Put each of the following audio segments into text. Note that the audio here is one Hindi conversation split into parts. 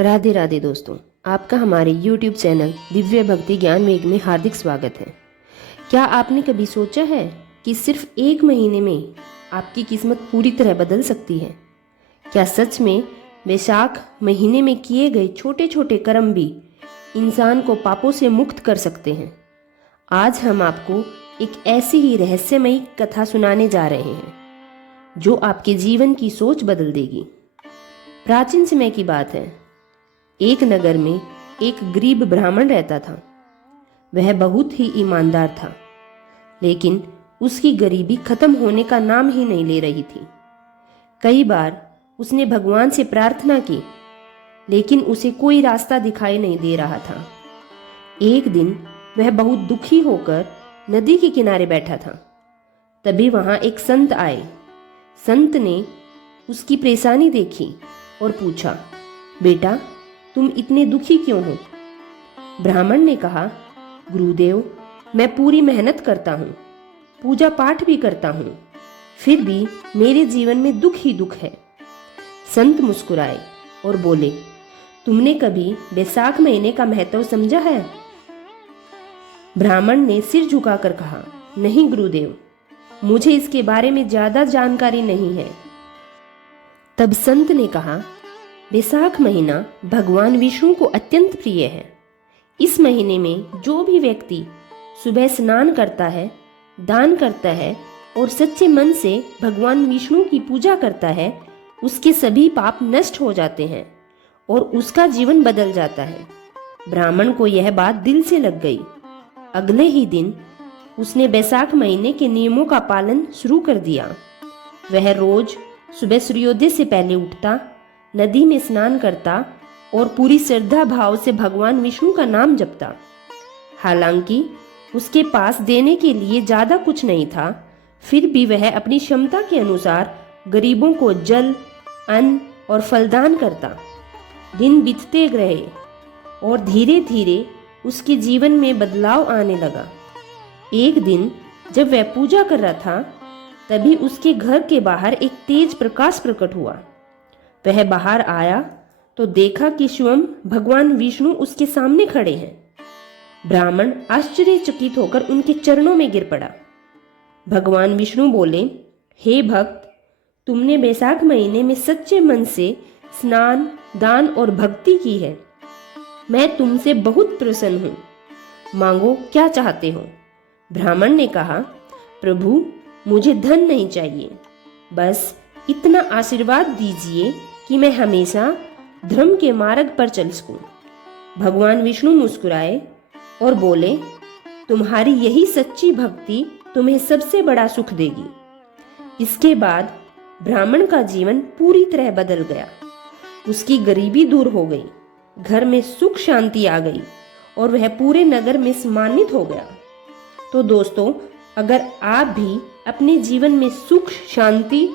राधे राधे दोस्तों, आपका हमारे YouTube चैनल दिव्य भक्ति ज्ञान मेघ में हार्दिक स्वागत है। क्या आपने कभी सोचा है कि सिर्फ एक महीने में आपकी किस्मत पूरी तरह बदल सकती है? क्या सच में वैशाख महीने में किए गए छोटे छोटे कर्म भी इंसान को पापों से मुक्त कर सकते हैं? आज हम आपको एक ऐसी ही रहस्यमयी कथा सुनाने जा रहे हैं जो आपके जीवन की सोच बदल देगी। प्राचीन समय की बात है। एक नगर में एक गरीब ब्राह्मण रहता था। वह बहुत ही ईमानदार था, लेकिन उसकी गरीबी खत्म होने का नाम ही नहीं ले रही थी। कई बार उसने भगवान से प्रार्थना की, लेकिन उसे कोई रास्ता दिखाई नहीं दे रहा था। एक दिन वह बहुत दुखी होकर नदी के किनारे बैठा था। तभी वहां एक संत आए। संत ने उसकी परेशानी देखी और पूछा, बेटा, तुम इतने दुखी क्यों हो? ब्राह्मण ने कहा, गुरुदेव, मैं पूरी मेहनत करता हूँ, पूजा पाठ भी करता हूँ, फिर भी मेरे जीवन में दुख ही दुख है। संत मुस्कुराए और बोले, तुमने कभी बैसाख महीने का महत्व समझा है? ब्राह्मण ने सिर झुकाकर कहा, नहीं गुरुदेव, मुझे इसके बारे में ज्यादा जानकारी नहीं है। तब संत ने कहा, बैसाख महीना भगवान विष्णु को अत्यंत प्रिय है। इस महीने में जो भी व्यक्ति सुबह स्नान करता है, दान करता है और सच्चे मन से भगवान विष्णु की पूजा करता है, उसके सभी पाप नष्ट हो जाते हैं और उसका जीवन बदल जाता है। ब्राह्मण को यह बात दिल से लग गई। अगले ही दिन उसने बैसाख महीने के नियमों का पालन शुरू कर दिया। वह रोज सुबह सूर्योदय से पहले उठता, नदी में स्नान करता और पूरी श्रद्धा भाव से भगवान विष्णु का नाम जपता। हालांकि उसके पास देने के लिए ज्यादा कुछ नहीं था, फिर भी वह अपनी क्षमता के अनुसार गरीबों को जल, अन्न और फलदान करता। दिन बीतते रहे और धीरे धीरे उसके जीवन में बदलाव आने लगा। एक दिन जब वह पूजा कर रहा था, तभी उसके घर के बाहर एक तेज प्रकाश प्रकट हुआ। वह बाहर आया तो देखा कि स्वयं भगवान विष्णु उसके सामने खड़े हैं। ब्राह्मण आश्चर्यचकित होकर उनके चरणों में गिर पड़ा। भगवान विष्णु बोले, हे भक्त, तुमने बैसाख महीने में सच्चे मन से स्नान, दान और भक्ति की है। मैं तुमसे बहुत प्रसन्न हूँ। मांगो, क्या चाहते हो? ब्राह्मण ने कहा, प्रभु, मुझे धन नहीं चाहिए, बस इतना आशीर्वाद दीजिए कि मैं हमेशा धर्म के मार्ग पर चल सकूं। भगवान विष्णु मुस्कुराए और बोले, तुम्हारी यही सच्ची भक्ति तुम्हें सबसे बड़ा सुख देगी। इसके बाद ब्राह्मण का जीवन पूरी तरह बदल गया। उसकी गरीबी दूर हो गई, घर में सुख शांति आ गई और वह पूरे नगर में सम्मानित हो गया। तो दोस्तों, अगर आप भी अपने जीवन में सुख, शांति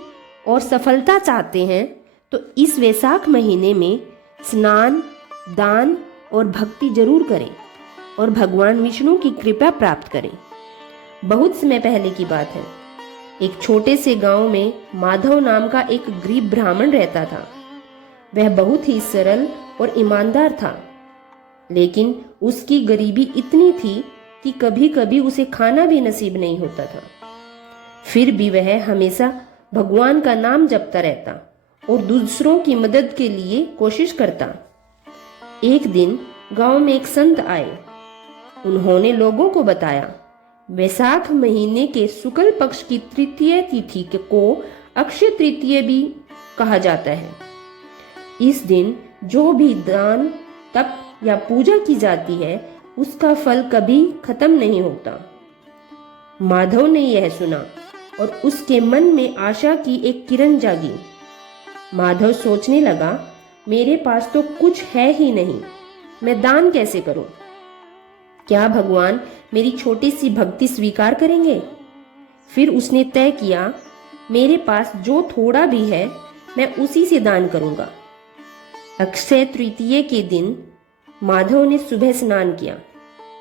और सफलता चाहते हैं तो इस वैशाख महीने में स्नान, दान और भक्ति जरूर करें और भगवान विष्णु की कृपा प्राप्त करें। बहुत समय पहले की बात है। एक छोटे से गांव में माधव नाम का एक गरीब ब्राह्मण रहता था। वह बहुत ही सरल और ईमानदार था, लेकिन उसकी गरीबी इतनी थी कि कभी कभी उसे खाना भी नसीब नहीं होता था। फिर भी वह हमेशा भगवान का नाम जपता रहता और दूसरों की मदद के लिए कोशिश करता। एक दिन गांव में एक संत आए। उन्होंने लोगों को बताया, वैशाख महीने के शुक्ल पक्ष की तृतीय तिथि को अक्षय तृतीय भी कहा जाता है। इस दिन जो भी दान, तप या पूजा की जाती है, उसका फल कभी खत्म नहीं होता। माधव ने यह सुना और उसके मन में आशा की एक किरण जागी। माधव सोचने लगा, मेरे पास तो कुछ है ही नहीं, मैं दान कैसे करूं? क्या भगवान मेरी छोटी सी भक्ति स्वीकार करेंगे? फिर उसने तय किया, मेरे पास जो थोड़ा भी है मैं उसी से दान करूंगा। अक्षय तृतीय के दिन माधव ने सुबह स्नान किया,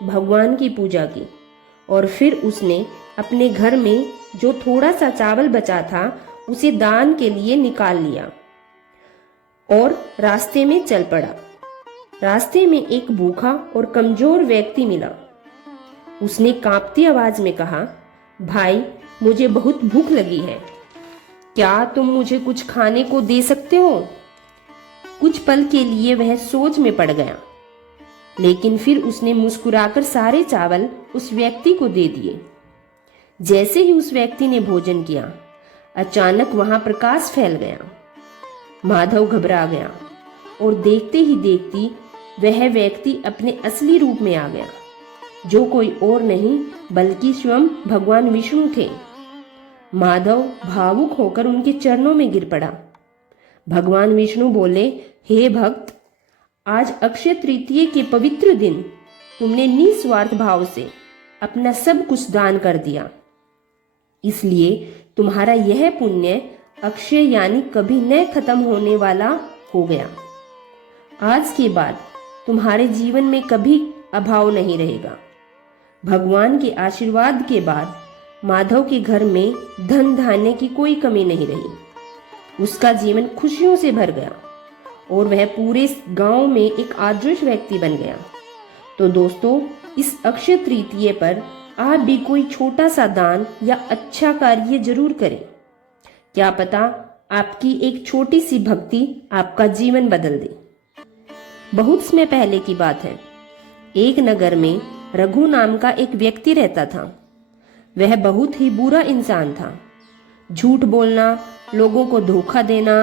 भगवान की पूजा की और फिर उसने अपने घर में जो थोड़ा सा चावल बचा था उसे दान के लिए निकाल लिया और रास्ते में चल पड़ा। रास्ते में एक भूखा और कमजोर व्यक्ति मिला। उसने कांपती आवाज में कहा, भाई, मुझे बहुत भूख लगी है, क्या तुम मुझे कुछ खाने को दे सकते हो? कुछ पल के लिए वह सोच में पड़ गया, लेकिन फिर उसने मुस्कुराकर सारे चावल उस व्यक्ति को दे दिए। जैसे ही उस व्यक्ति ने भोजन किया, अचानक वहां प्रकाश फैल गया। माधव घबरा गया और देखते ही देखती वह व्यक्ति अपने असली रूप में आ गया, जो कोई और नहीं बल्कि स्वयं भगवान विष्णु थे। माधव भावुक होकर उनके चरणों में गिर पड़ा। भगवान विष्णु बोले, हे भक्त, आज अक्षय तृतीया के पवित्र दिन तुमने निस्वार्थ भाव से अपना सब कुछ दान कर दिया, इसलिए तुम्हारा यह पुण्य अक्षय यानी कभी न खत्म होने वाला हो गया। आज के बाद तुम्हारे जीवन में कभी अभाव नहीं रहेगा। भगवान के आशीर्वाद के बाद माधव के घर में धन धान्य की कोई कमी नहीं रही। उसका जीवन खुशियों से भर गया और वह पूरे गांव में एक आदर्श व्यक्ति बन गया। तो दोस्तों, इस अक्षय तृतीया पर आप भी कोई छोटा सा दान या अच्छा कार्य जरूर करें। क्या पता आपकी एक छोटी सी भक्ति आपका जीवन बदल दे। बहुत समय पहले की बात है। एक नगर में रघु नाम का एक व्यक्ति रहता था। वह बहुत ही बुरा इंसान था। झूठ बोलना, लोगों को धोखा देना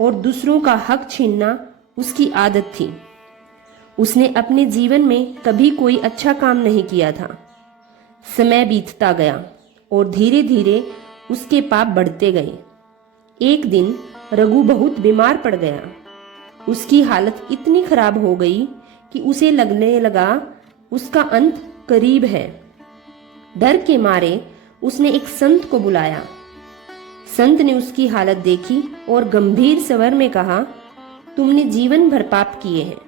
और दूसरों का हक छीनना उसकी आदत थी। उसने अपने जीवन में कभी कोई अच्छा काम नहीं किया था। समय बीतता गया और धीरे धीरे उसके पाप बढ़ते गए। एक दिन रघु बहुत बीमार पड़ गया। उसकी हालत इतनी खराब हो गई कि उसे लगने लगा उसका अंत करीब है। डर के मारे उसने एक संत को बुलाया। संत ने उसकी हालत देखी और गंभीर स्वर में कहा, तुमने जीवन भर पाप किए हैं,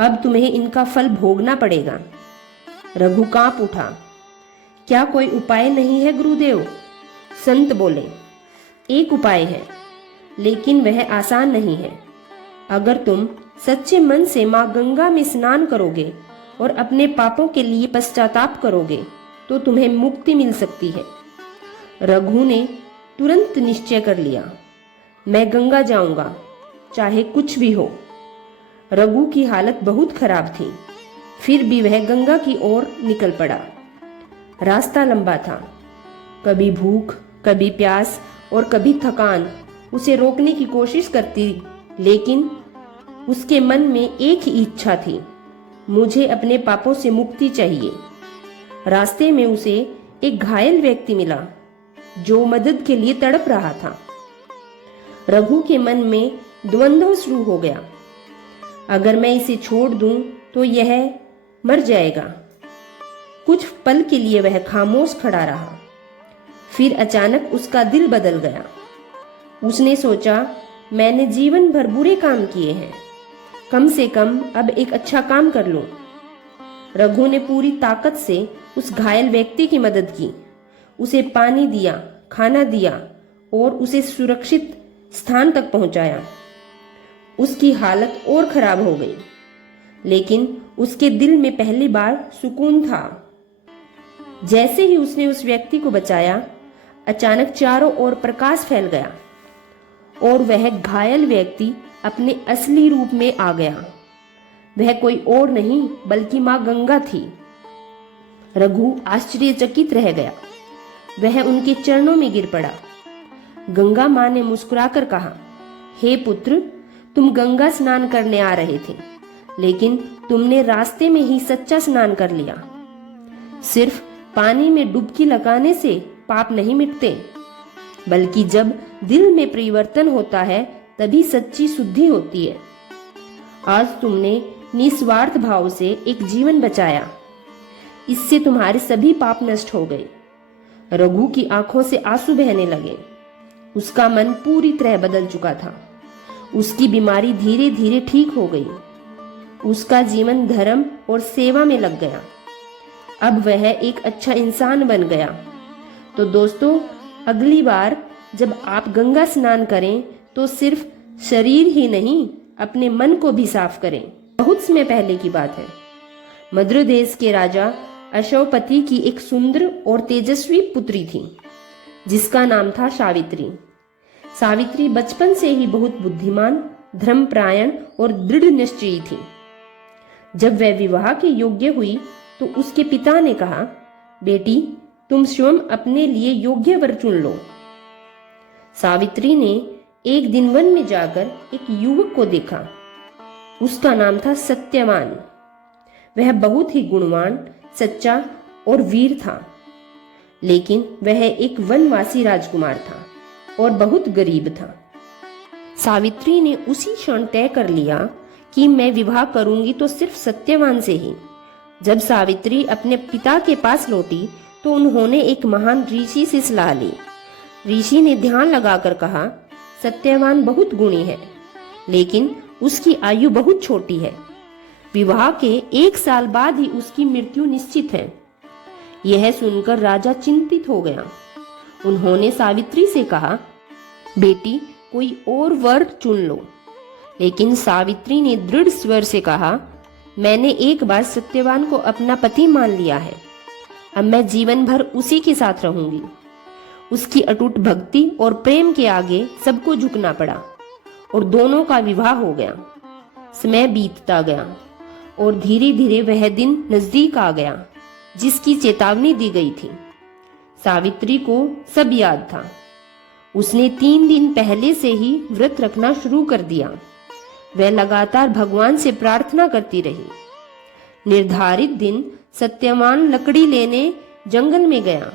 अब तुम्हें इनका फल भोगना पड़ेगा। रघु कांप उठा। क्या कोई उपाय नहीं है गुरुदेव? संत बोले, एक उपाय है, लेकिन वह आसान नहीं है। अगर तुम सच्चे मन से माँ गंगा में स्नान करोगे और अपने पापों के लिए पश्चाताप करोगे तो तुम्हें मुक्ति मिल सकती है। रघु ने तुरंत निश्चय कर लिया, मैं गंगा जाऊंगा, चाहे कुछ भी हो। रघु की हालत बहुत खराब थी, फिर भी वह गंगा की ओर निकल पड़ा। रास्ता लंबा था। कभी भूख, कभी प्यास और कभी थकान उसे रोकने की कोशिश करती, लेकिन उसके मन में एक ही इच्छा थी, मुझे अपने पापों से मुक्ति चाहिए। रास्ते में उसे एक घायल व्यक्ति मिला जो मदद के लिए तड़प रहा था। रघु के मन में द्वंद्व शुरू हो गया, अगर मैं इसे छोड़ दूं तो यह मर जाएगा। कुछ पल के लिए वह खामोश खड़ा रहा, फिर अचानक उसका दिल बदल गया। उसने सोचा, मैंने जीवन भर बुरे काम किए हैं, कम से कम अब एक अच्छा काम कर लूं। रघु ने पूरी ताकत से उस घायल व्यक्ति की मदद की। उसे पानी दिया, खाना दिया और उसे सुरक्षित स्थान तक पहुंचाया। उसकी हालत और खराब हो गई, लेकिन उसके दिल में पहली बार सुकून था। जैसे ही उसने उस व्यक्ति को बचाया, अचानक चारों ओर प्रकाश फैल गया और वह घायल व्यक्ति अपने असली रूप में आ गया। वह कोई और नहीं बल्कि मां गंगा थी। रघु आश्चर्यचकित रह गया। वह उनके चरणों में गिर पड़ा। गंगा मां ने मुस्कुराकर कहा, हे पुत्र, तुम गंगा स्नान करने आ रहे थे, लेकिन तुमने रास्ते में ही सच्चा स्नान कर लिया। सिर्फ पानी में डुबकी लगाने से पाप नहीं मिटते, बल्कि जब दिल में परिवर्तन होता है तभी सच्ची शुद्धि होती है। आज तुमने निस्वार्थ भाव से एक जीवन बचाया, इससे तुम्हारे सभी पाप नष्ट हो गए। रघु की आंखों से आंसू बहने लगे। उसका मन पूरी तरह बदल चुका था। उसकी बीमारी धीरे धीरे ठीक हो गई। उसका जीवन धर्म और सेवा में लग गया। अब वह एक अच्छा इंसान बन गया। तो दोस्तों, अगली बार जब आप गंगा स्नान करें तो सिर्फ शरीर ही नहीं, अपने मन को भी साफ करें। बहुत समय पहले की बात है। मद्र देश के राजा अशोपति की एक सुंदर और तेजस्वी पुत्री थी जिसका नाम था सावित्री। सावित्री बचपन से ही बहुत बुद्धिमान, धर्मपरायण और दृढ़ निश्चयी थी। जब वह विवाह के योग्य हुई तो उसके पिता ने कहा, बेटी तुम स्वयं अपने लिए योग्य वर चुन लो। सावित्री ने एक दिन वन में जाकर एक युवक को देखा। उसका नाम था सत्यवान। वह बहुत ही गुणवान, सच्चा और वीर था, लेकिन वह एक वनवासी राजकुमार था और बहुत गरीब था। सावित्री ने उसी क्षण तय कर लिया कि मैं विवाह करूंगी तो सिर्फ सत्यवान से ही। जब सावित्री अपने पिता के पास लौटी तो उन्होंने एक महान ऋषि से सलाह ली। ऋषि ने ध्यान लगाकर कहा, सत्यवान बहुत गुणी है, लेकिन उसकी आयु बहुत छोटी है। विवाह के 1 साल बाद ही उसकी मृत्यु निश्चित है। यह सुनकर राजा चिंतित हो गया। उन्होंने सावित्री से कहा, बेटी कोई और वर चुन लो। लेकिन सावित्री ने दृढ़ स्वर से कहा, मैंने एक बार सत्यवान को अपना पति मान लिया है, अब मैं जीवन भर उसी के साथ रहूंगी। उसकी अटूट भक्ति और प्रेम के आगे सबको झुकना पड़ा और दोनों का विवाह हो गया। समय बीतता गया और धीरे धीरे वह दिन नजदीक आ गया जिसकी चेतावनी दी गई थी। सावित्री को सब याद था। उसने 3 दिन पहले से ही व्रत रखना शुरू कर दिया। वह लगातार भगवान से प्रार्थना करती रही। निर्धारित दिन सत्यवान लकड़ी लेने जंगल में गया।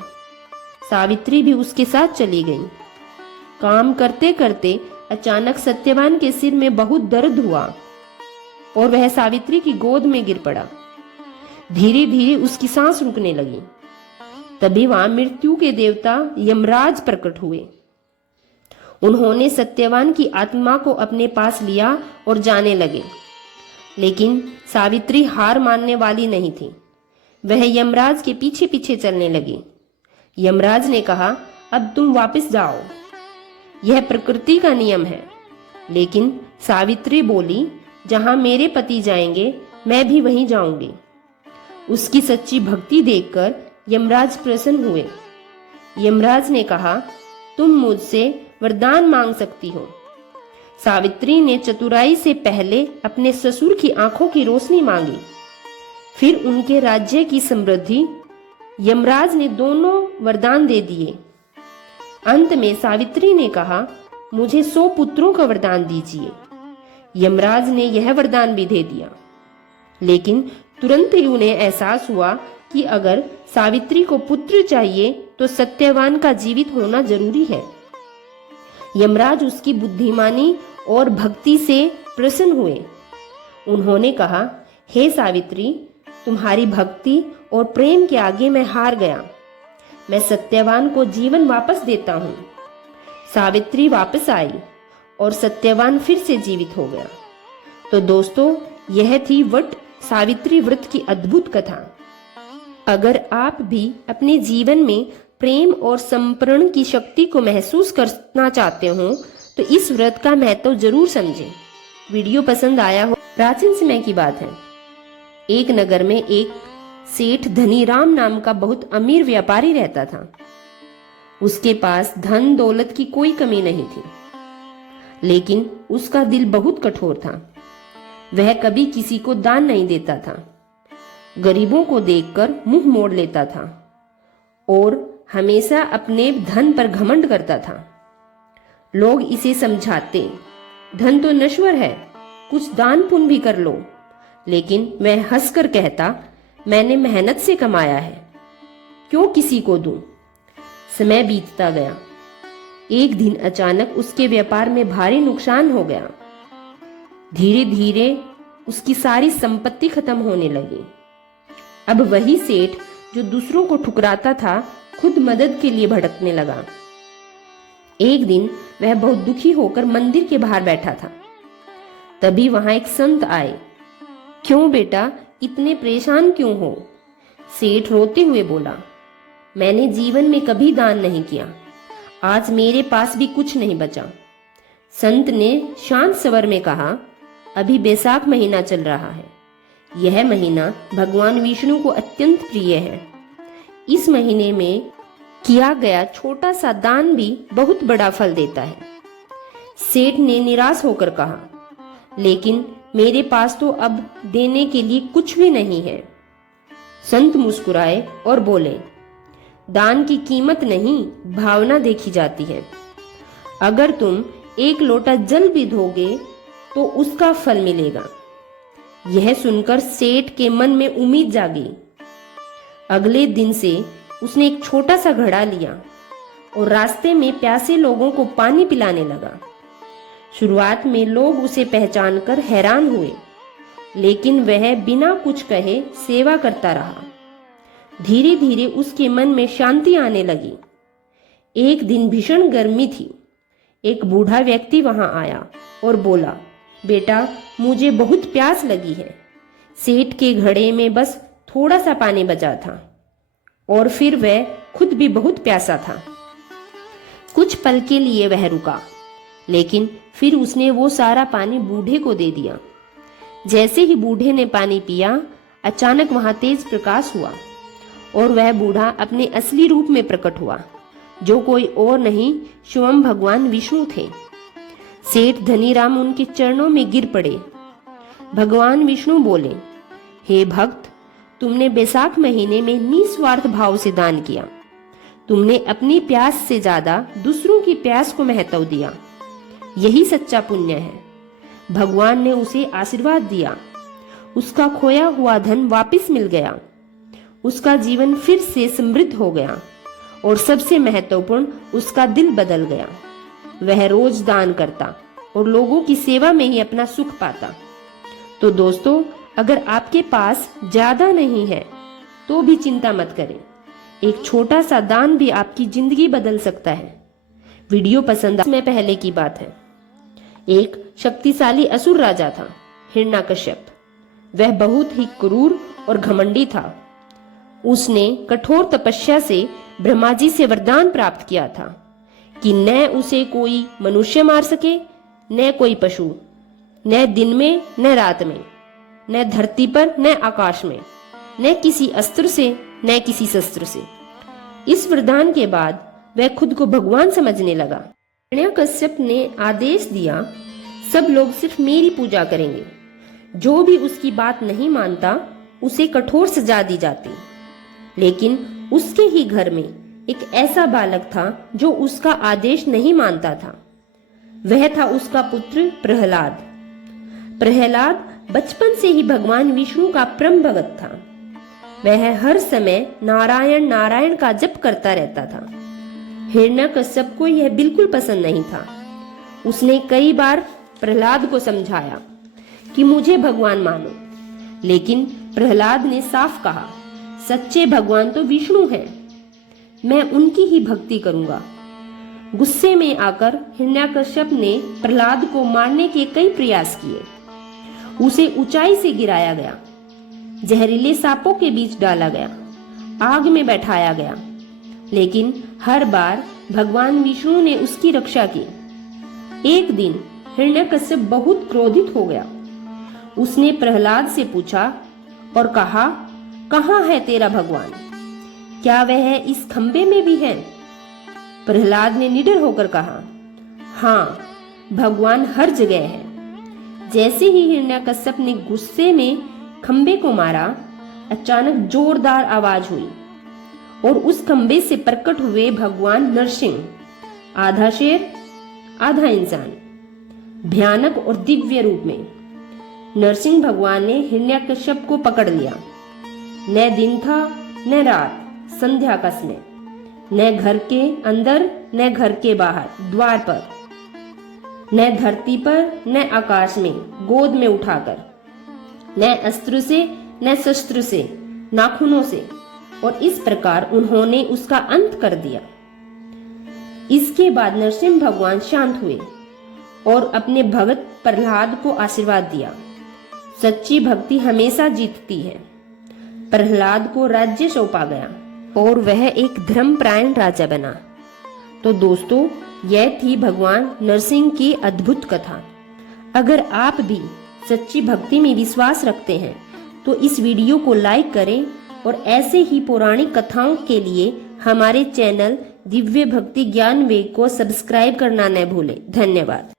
सावित्री भी उसके साथ चली गई। काम करते करते अचानक सत्यवान के सिर में बहुत दर्द हुआ और वह सावित्री की गोद में गिर पड़ा। धीरे धीरे उसकी सांस रुकने लगी। तभी वहां मृत्यु के देवता यमराज प्रकट हुए। उन्होंने सत्यवान की आत्मा को अपने पास लिया और जाने लगे, लेकिन सावित्री हार मानने वाली नहीं थी। वह यमराज के पीछे पीछे चलने लगी। यमराज ने कहा, अब तुम वापस जाओ, यह प्रकृति का नियम है। लेकिन सावित्री बोली, जहां मेरे पति जाएंगे मैं भी वहीं जाऊंगी। उसकी सच्ची भक्ति देखकर यमराज प्रसन्न हुए। यमराज ने कहा, तुम मुझसे वरदान मांग सकती हो। सावित्री ने चतुराई से पहले अपने ससुर की आंखों की रोशनी मांगी, फिर उनके राज्य की समृद्धि। यमराज ने दोनों वरदान दे दिए। अंत में सावित्री ने कहा, मुझे 100 पुत्रों का वरदान दीजिए। यमराज ने यह वरदान भी दे दिया, लेकिन तुरंत ही उन्हें एहसास हुआ कि अगर सावित्री को पुत्र चाहिए तो सत्यवान का जीवित होना जरूरी है। यमराज उसकी बुद्धिमानी और भक्ति से प्रसन्न हुए। उन्होंने कहा, हे सावित्री, तुम्हारी भक्ति और प्रेम के आगे मैं हार गया। मैं सत्यवान को जीवन वापस देता हूँ। सावित्री वापस आई और सत्यवान फिर से जीवित हो गया। तो दोस्तों, यह थी वट सावित्री व्रत की अद्भुत कथा। अगर आप भी अपने जीवन में प्रेम और समर्पण की शक्ति को महसूस करना चाहते हो तो इस व्रत का महत्व जरूर समझें। वीडियो पसंद आया हो। प्राचीन समय की बात है। एक नगर में एक सेठ धनीराम नाम का बहुत अमीर व्यापारी रहता था। उसके पास धन दौलत की कोई कमी नहीं थी, लेकिन उसका दिल बहुत कठोर था। वह कभी किसी को दान नहीं देता था, गरीबों को देखकर मुंह मोड़ लेता था और हमेशा अपने धन पर घमंड करता था। लोग इसे समझाते, धन तो नश्वर है, कुछ दान पुण्य भी कर लो, लेकिन वह हंसकर कहता, मैंने मेहनत से कमाया है, क्यों किसी को दूं। समय बीतता गया। एक दिन अचानक उसके व्यापार में भारी नुकसान हो गया। धीरे धीरे उसकी सारी संपत्ति खत्म होने लगी। अब वही सेठ जो दूसरों को ठुकराता था, खुद मदद के लिए भटकने लगा। एक दिन वह बहुत दुखी होकर मंदिर के बाहर बैठा था। तभी वहां एक संत आए। क्यों बेटा, इतने परेशान क्यों हो? सेठ रोते हुए बोला, मैंने जीवन में कभी दान नहीं किया, आज मेरे पास भी कुछ नहीं बचा। संत ने शांत स्वर में कहा, अभी बैसाख महीना चल रहा है। यह महीना भगवान विष्णु को अत्यंत प्रिय है। इस महीने में किया गया छोटा सा दान भी बहुत बड़ा फल देता है। सेठ ने निराश होकर कहा, लेकिन मेरे पास तो अब देने के लिए कुछ भी नहीं है। संत मुस्कुराए और बोले, दान की कीमत नहीं, भावना देखी जाती है। अगर तुम एक लोटा जल भी दोगे तो उसका फल मिलेगा। यह सुनकर सेठ के मन में उम्मीद जागी। अगले दिन से उसने एक छोटा सा घड़ा लिया और रास्ते में प्यासे लोगों को पानी पिलाने लगा। शुरुआत में लोग उसे पहचानकर हैरान हुए, लेकिन वह बिना कुछ कहे सेवा करता रहा। धीरे धीरे उसके मन में शांति आने लगी। एक दिन भीषण गर्मी थी। एक बूढ़ा व्यक्ति वहां आया और बोला, बेटा, मुझे बहुत प्यास लगी है। सेठ के घड़े में बस थोड़ा सा पानी बचा था और फिर वह खुद भी बहुत प्यासा था। कुछ पल के लिए वह रुका, लेकिन फिर उसने वो सारा पानी बूढ़े को दे दिया। जैसे ही बूढ़े ने पानी पिया, अचानक वहां तेज प्रकाश हुआ और वह बूढ़ा अपने असली रूप में प्रकट हुआ, जो कोई और नहीं, स्वयं भगवान विष्णु थे। सेठ धनीराम उनके चरणों में गिर पड़े। भगवान विष्णु बोले, हे भक्त, तुमने बैसाख महीने में निस्वार्थ भाव से दान किया। तुमने अपनी प्यास से ज्यादा दूसरों की प्यास को महत्व दिया। यही सच्चा पुण्य है। भगवान ने उसे आशीर्वाद दिया। उसका खोया हुआ धन वापस मिल गया। उसका जीवन फिर से समृद्ध हो गया और सबसे महत्वपूर्ण, उसका दिल बदल गया। वह रोज दान करता और लोगों की सेवा में ही अपना सुख पाता। तो दोस्तों, अगर आपके पास ज्यादा नहीं है तो भी चिंता मत करें। एक छोटा सा दान भी आपकी जिंदगी बदल सकता है। वीडियो पसंद में पहले की बात है। एक शक्तिशाली असुर राजा था, हिरण्यकश्यप। वह बहुत ही क्रूर और घमंडी था। उसने कठोर तपस्या से ब्रह्मा जी से वरदान प्राप्त किया था कि न उसे कोई मनुष्य मार सके, न कोई पशु, न दिन में न रात में, न धरती पर न आकाश में, न किसी अस्त्र से न किसी शस्त्र से। इस वरदान के बाद वह खुद को भगवान समझने लगा। हिरण्यकश्यप ने आदेश दिया, सब लोग सिर्फ मेरी पूजा करेंगे। जो भी उसकी बात नहीं मानता उसे कठोर सजा दी जाती। लेकिन उसके ही घर में एक ऐसा बालक था जो उसका आदेश नहीं मानता था। वह था उसका पुत्र प्रहलाद। प्रहलाद बचपन से ही भगवान विष्णु का परम भक्त था। वह हर समय नारायण नारायण का जप करता रहता था। हिरण्यकश्यप को यह बिल्कुल पसंद नहीं था। उसने कई बार प्रहलाद को समझाया कि मुझे भगवान मानो, लेकिन प्रहलाद ने साफ कहा, सच्चे भगवान तो विष्णु हैं, मैं उनकी ही भक्ति करूंगा। गुस्से में आकर हिरण्यकश्यप ने प्रहलाद को मारने के कई प्रयास किए। उसे ऊंचाई से गिराया गया, जहरीले सांपों के बीच डाला गया, आग में बैठाया गया, लेकिन हर बार भगवान विष्णु ने उसकी रक्षा की। एक दिन हिरण्यकश्यप बहुत क्रोधित हो गया। उसने प्रहलाद से पूछा और कहा, कहाँ है तेरा भगवान? क्या वह इस खंबे में भी है? प्रहलाद ने निडर होकर कहा, हाँ, भगवान हर जगह है। जैसे ही हिरण्यकश्यप ने गुस्से में खंबे को मारा, अचानक जोरदार आवाज हुई और उस खंबे से प्रकट हुए भगवान नरसिंह, आधा शेर आधा इंसान, भयानक और दिव्य रूप में। नरसिंह भगवान ने हिरण्यकश्यप को पकड़ लिया। न दिन था न रात, संध्या का समय, न घर के अंदर न घर के बाहर द्वार पर, न धरती पर न आकाश में, गोद में उठाकर, न अस्त्र से न शस्त्र से, नाखूनों से, और इस प्रकार उन्होंने उसका अंत कर दिया। इसके बाद नरसिंह भगवान शांत हुए और अपने भगत प्रहलाद को आशीर्वाद दिया। सच्ची भक्ति हमेशा जीतती है। प्रहलाद को राज्य सौंपा गया और वह एक धर्मपरायण राजा बना। तो दोस्तों, यह थी भगवान नरसिंह की अद्भुत कथा। अगर आप भी सच्ची भक्ति में विश्वास रखते हैं तो इस वीडियो को लाइक करें और ऐसे ही पौराणिक कथाओं के लिए हमारे चैनल दिव्य भक्ति ज्ञान वेग को सब्सक्राइब करना न भूलें। धन्यवाद।